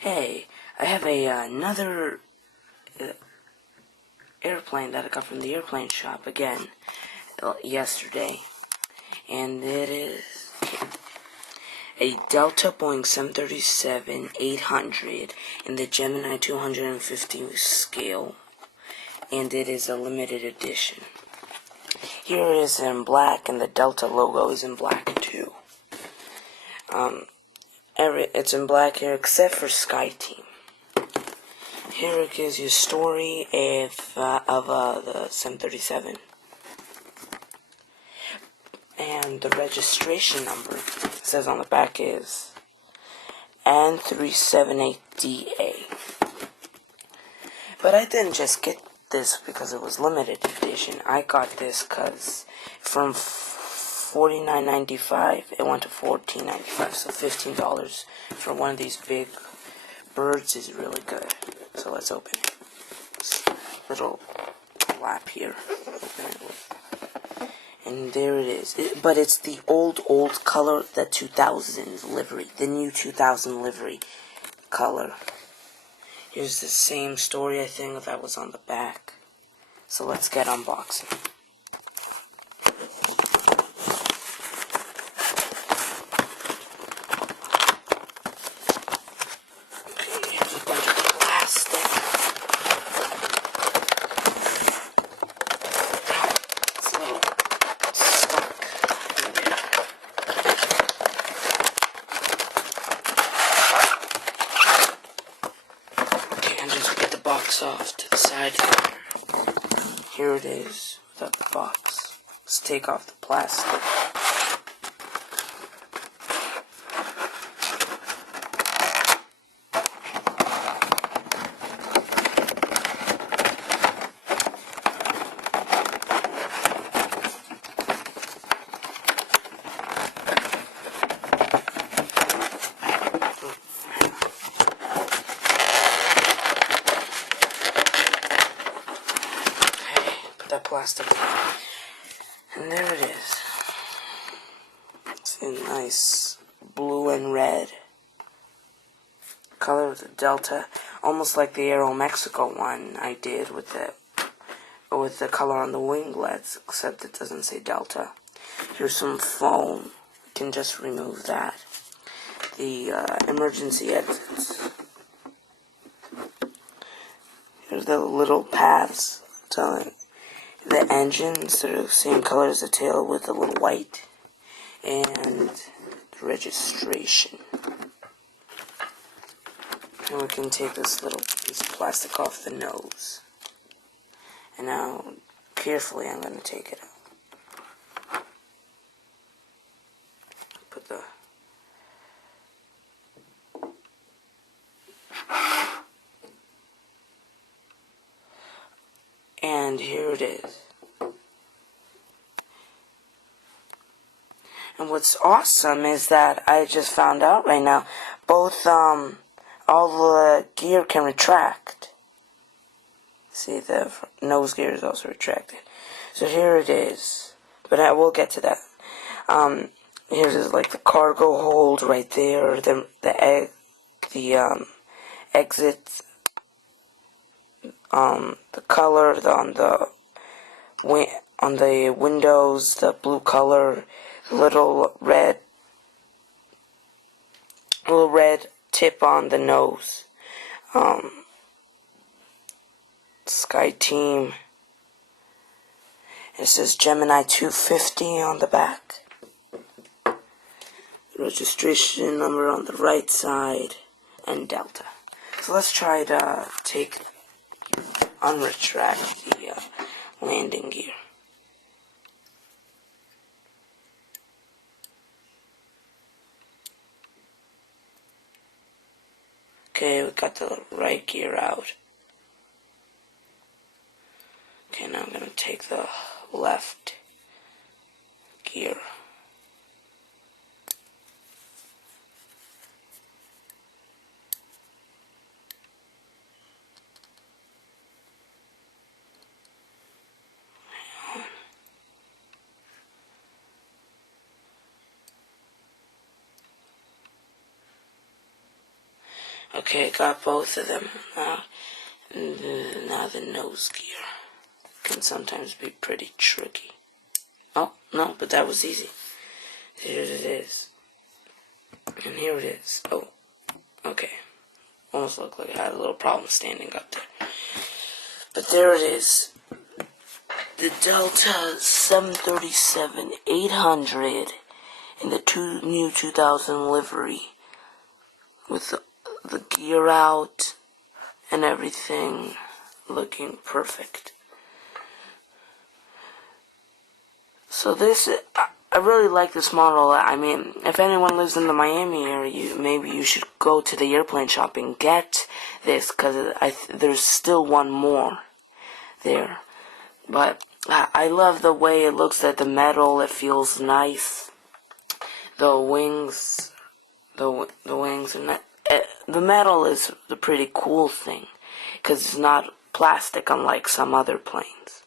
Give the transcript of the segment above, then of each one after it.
Hey, I have another airplane that I got from the airplane shop again yesterday, and it is a Delta Boeing 737-800 in the Gemini 250 scale, and it is a limited edition. Here it is in black, and the Delta logo is in black too. It's in black here except for Sky Team. Here it gives you a story of the 737. And the registration number, it says on the back, is N378DA. But I didn't just get this because it was limited edition. I got this because from $49.95 it went to $14.95, so $15 for one of these big birds is really good. So let's open it. This little flap here. Open it with. And there it is. But it's the old color, the 2000 livery. The new 2000 livery color. Here's the same story, I think, that was on the back. So let's get unboxing. Okay, here's a bunch of plastic. It's a little stuck in there. Okay, and just get the box off to the side there. Here it is without the box. Let's take off the plastic. That plastic, and there it is. It's a nice blue and red color of the Delta, almost like the Aero Mexico one I did with the color on the winglets, except it doesn't say Delta. Here's some foam. You can just remove that. The emergency exits. Here's the little paths telling. The engines are the same color as the tail with a little white. And the registration. And we can take this little piece of plastic off the nose. And now, carefully, I'm going to take it out. Put the... And here it is. And what's awesome is that I just found out right now, both, all the gear can retract. See, the nose gear is also retracted. So here it is. But I will get to that. Here's like the cargo hold right there, the exit, the color on the windows, the blue color, little red tip on the nose. Sky Team. It says Gemini 250 on the back. Registration number on the right side, and Delta. So let's try to unretract the landing gear. Okay, we got the right gear out. Okay, now I'm going to take the left gear. Okay, got both of them. Now the nose gear can sometimes be pretty tricky. Oh, no, but that was easy. Here it is. And here it is. Oh, okay. Almost looked like I had a little problem standing up there. But there it is. The Delta 737-800 in the new 2000 livery. With the gear out and everything looking perfect. So this, I really like this model. I mean, if anyone lives in the Miami area, maybe you should go to the airplane shop and get this, because there's still one more there. But I love the way it looks at the metal. It feels nice. The wings are not. The metal is the pretty cool thing, because it's not plastic unlike some other planes.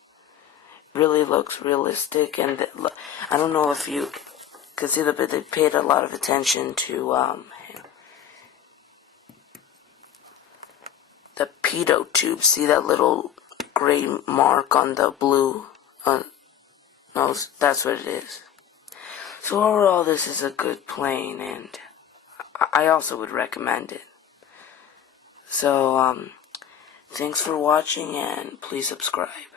Really looks realistic, and I don't know if you can see but they paid a lot of attention to the pitot tube. See that little gray mark on the blue nose? That's what it is. So overall, this is a good plane, and I also would recommend it. So, thanks for watching, and please subscribe.